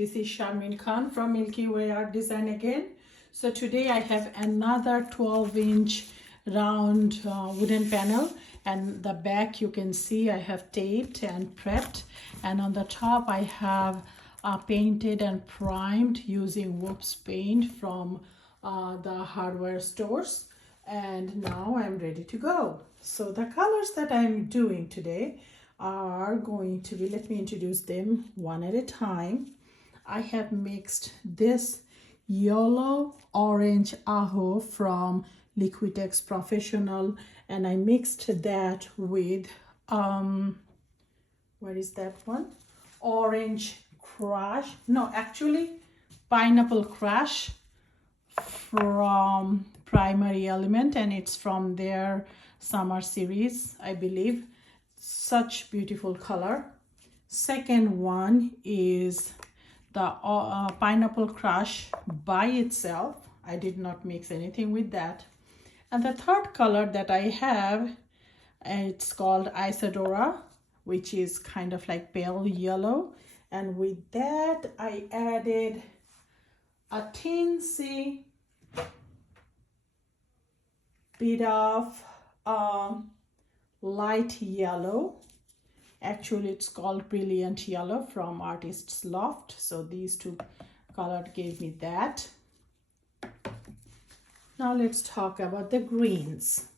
This is Sharmin Khan from Milkyway Art Design again. So today I have another 12-inch round wooden panel, and the back you can see I have taped and prepped, and on the top I have painted and primed using Whoops paint from the hardware stores. And now I'm ready to go. So the colors that I'm doing today are going to be, let me introduce them one at a time. I have mixed this yellow orange aho from Liquitex Professional, and I mixed that with where is that one, orange crush, no, actually Pineapple Crush from Primary Element, and it's from their summer series, I believe. Such beautiful color. Second one is the Pineapple Crush by itself. I did not mix anything with that. And the third color that I have, it's called Isodora, which is kind of like pale yellow. And with that, I added a teensy bit of light yellow. Actually, it's called Brilliant Yellow from Artist's Loft. So these two colors gave me that. Now let's talk about the greens.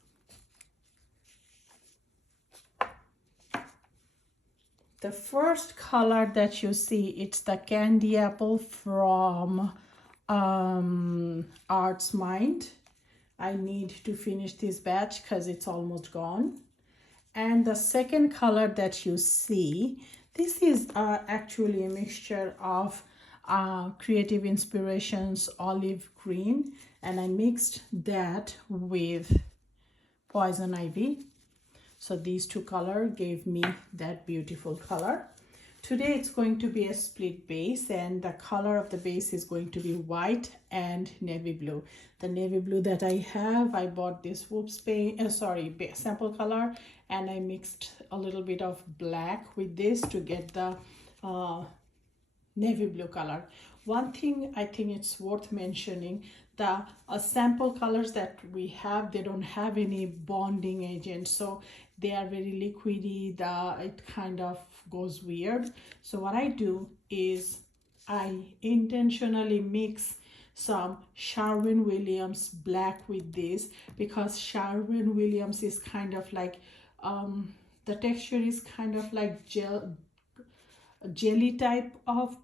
The first color that you see, it's the Candy Apple from Art's Mind. I need to finish this batch because it's almost gone. And the second color that you see, this is actually a mixture of Creative Inspirations olive green, and I mixed that with Poison Ivy. So these two colors gave me that beautiful color. Today it's going to be a split base, and the color of the base is going to be white and navy blue. The navy blue that I have, I bought this Whoops paint, sample color, and I mixed a little bit of black with this to get the navy blue color. One thing I think it's worth mentioning, the sample colors that we have, they don't have any bonding agent, so they are very liquidy. It kind of goes weird. So what I do is I intentionally mix some Sherwin-Williams black with this, because Sherwin-Williams is kind of like the texture is kind of like jelly type of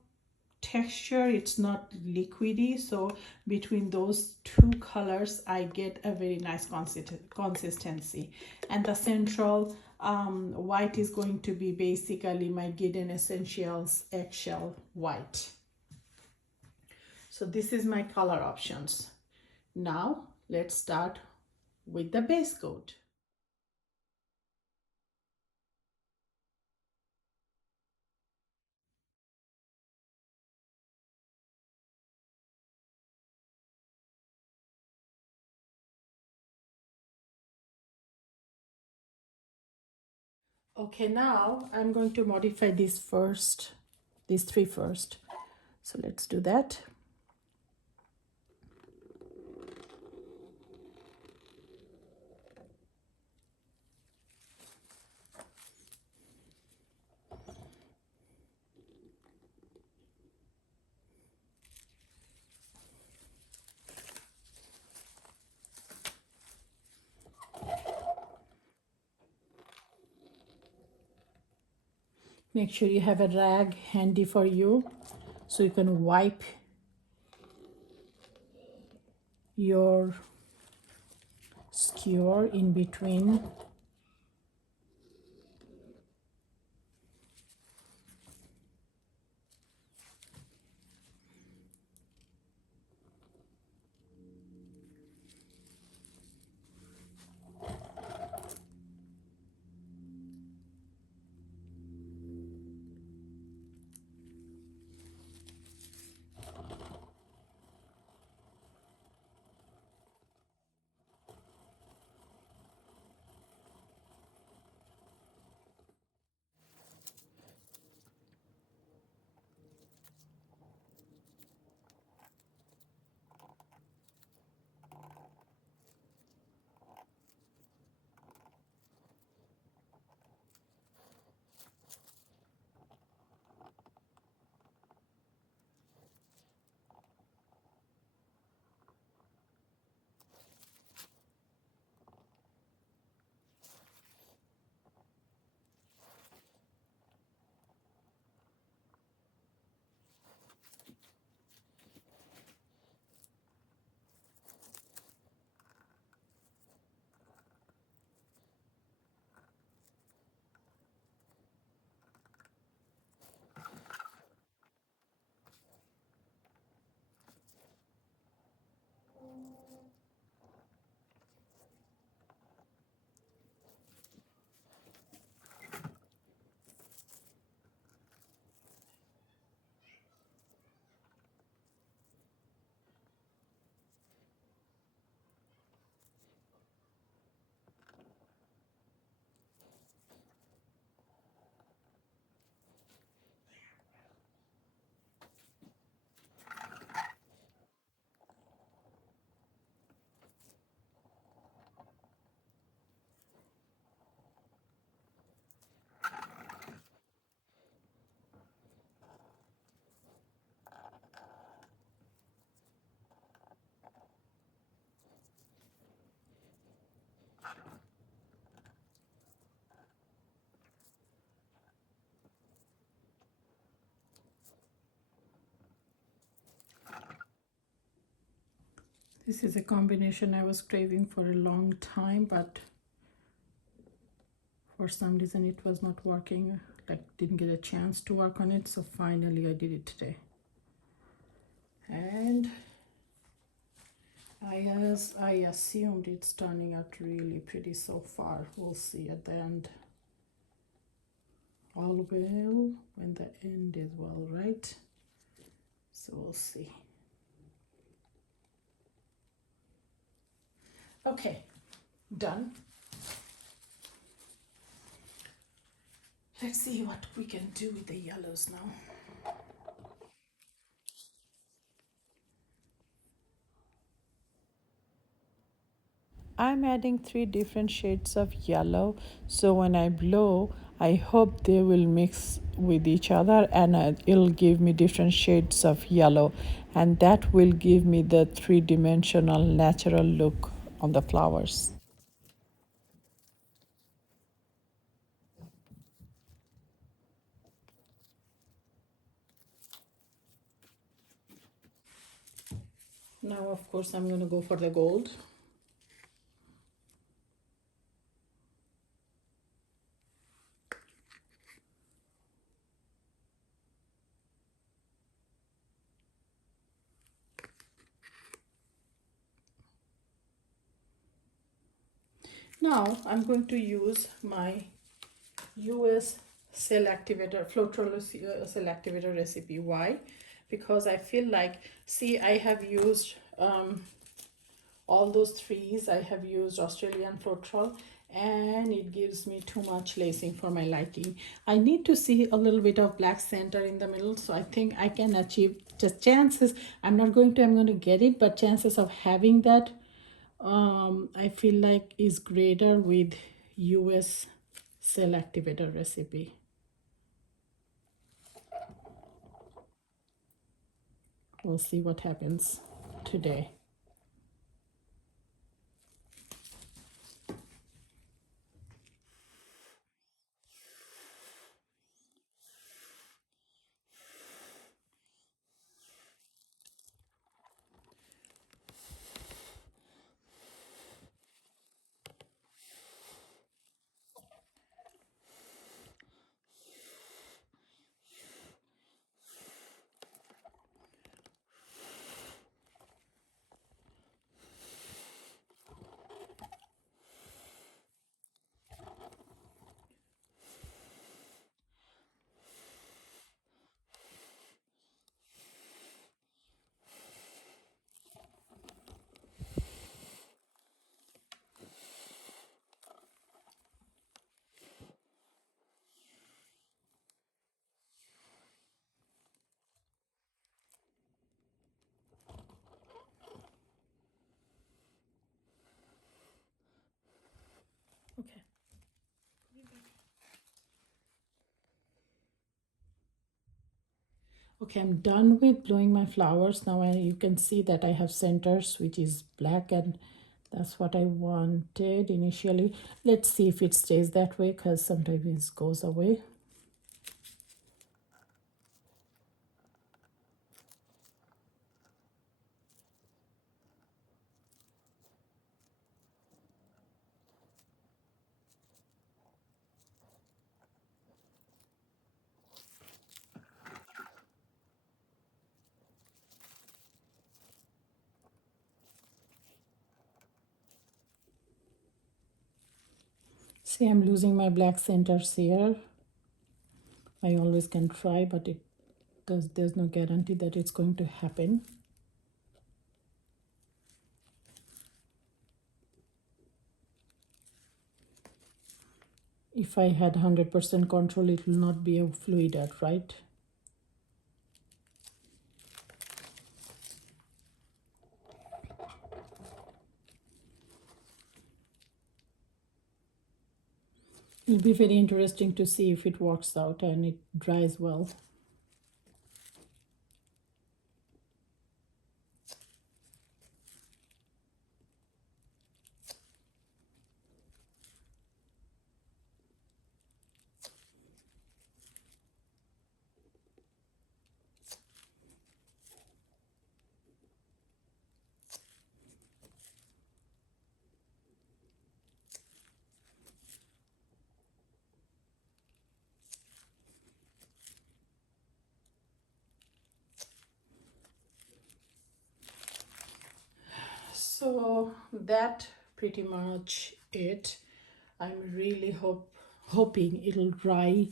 texture. It's not liquidy, so between those two colors I get a very nice consistency. And the central white is going to be basically my Gidden Essentials eggshell white. So this is my color options. Now let's start with the base coat. Okay, now I'm going to modify these three first. So let's do that. Make sure you have a rag handy for you so you can wipe your skewer in between. This is a combination I was craving for a long time, but for some reason it was not working. Like, didn't get a chance to work on it, so finally I did it today. And as I assumed, it's turning out really pretty so far. We'll see at the end. All well when the end is well, right? So we'll see. Okay, done. Let's see what we can do with the yellows now. I'm adding 3 different shades of yellow, so when I blow, I hope they will mix with each other and it'll give me different shades of yellow, and that will give me the 3-dimensional natural look on the flowers. Now, of course, I'm going to go for the gold. Now I'm going to use my US cell activator, Floetrol cell activator recipe. Why? Because I feel like, see, I have used all those threes. I have used Australian Floetrol, and it gives me too much lacing for my liking. I need to see a little bit of black center in the middle, so I think I can achieve, just chances, I'm going to get it, but chances of having that I feel like is greater with US cell activator recipe. We'll see what happens today. Okay. Okay, I'm done with blowing my flowers. Now you can see that I have centers, which is black, and that's what I wanted initially. Let's see if it stays that way, because sometimes it goes away. See, I'm losing my black centers here. I always can try, but there's no guarantee that it's going to happen. If I had 100% control, it will not be a fluid art, right? It'll be very interesting to see if it works out and it dries well. So that pretty much it. I'm really hoping it'll dry.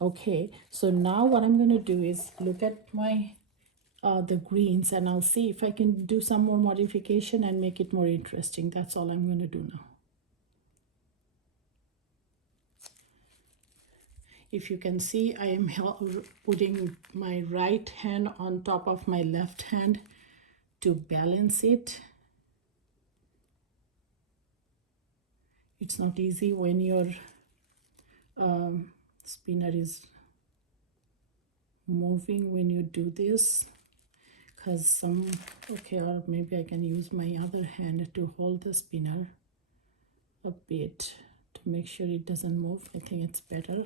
Okay, so now what I'm gonna do is look at my the greens, and I'll see if I can do some more modification and make it more interesting. That's all I'm gonna do now. If you can see, I am putting my right hand on top of my left hand to balance it. It's not easy when your spinner is moving when you do this, because okay, or maybe I can use my other hand to hold the spinner a bit to make sure it doesn't move. I think it's better.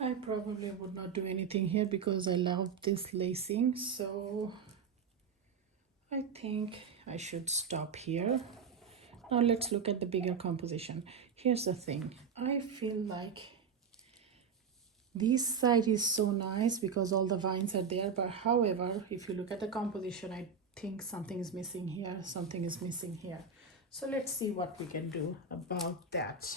I probably would not do anything here because I love this lacing, so I think I should stop here. Now let's look at the bigger composition. Here's the thing, I feel like this side is so nice because all the vines are there, but however, if you look at the composition, I think something is missing here, something is missing here. So let's see what we can do about that.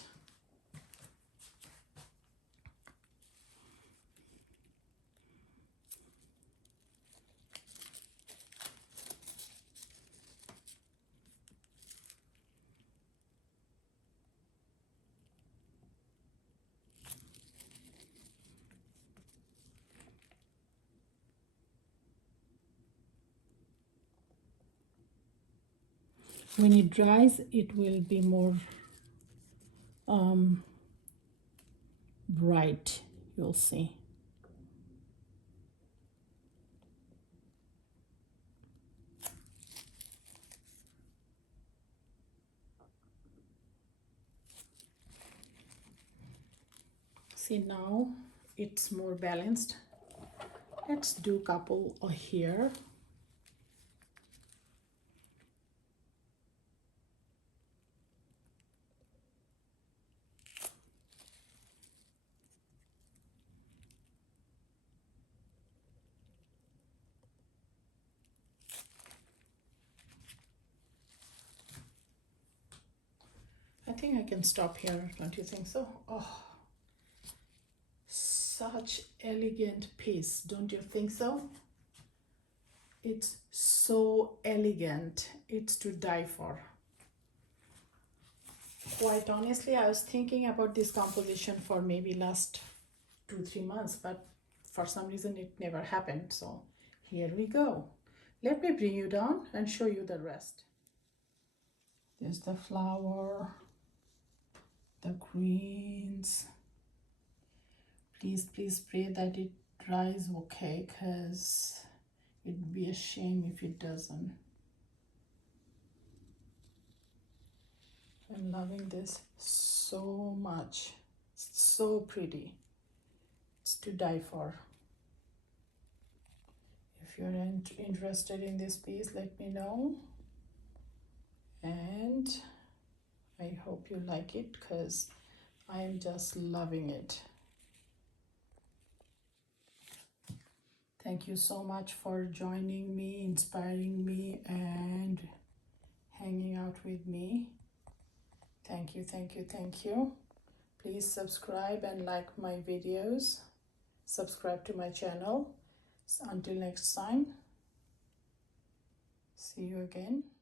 When it dries, it will be more bright, you'll see. See, now it's more balanced. Let's do a couple here. I think I can stop here, don't you think so? Oh, such elegant piece, don't you think so? It's so elegant, it's to die for. Quite honestly, I was thinking about this composition for maybe last 2-3 months, but for some reason it never happened. So here we go. Let me bring you down and show you the rest. There's the flower. the greens. Please pray that it dries okay, because it'd be a shame if it doesn't. I'm loving this so much. It's so pretty. It's to die for. If you're interested in this piece, let me know. And I hope you like it, because I'm just loving it. Thank you so much for joining me, inspiring me, and hanging out with me. Thank you, thank you, thank you. Please subscribe and like my videos. Subscribe to my channel. So until next time, see you again.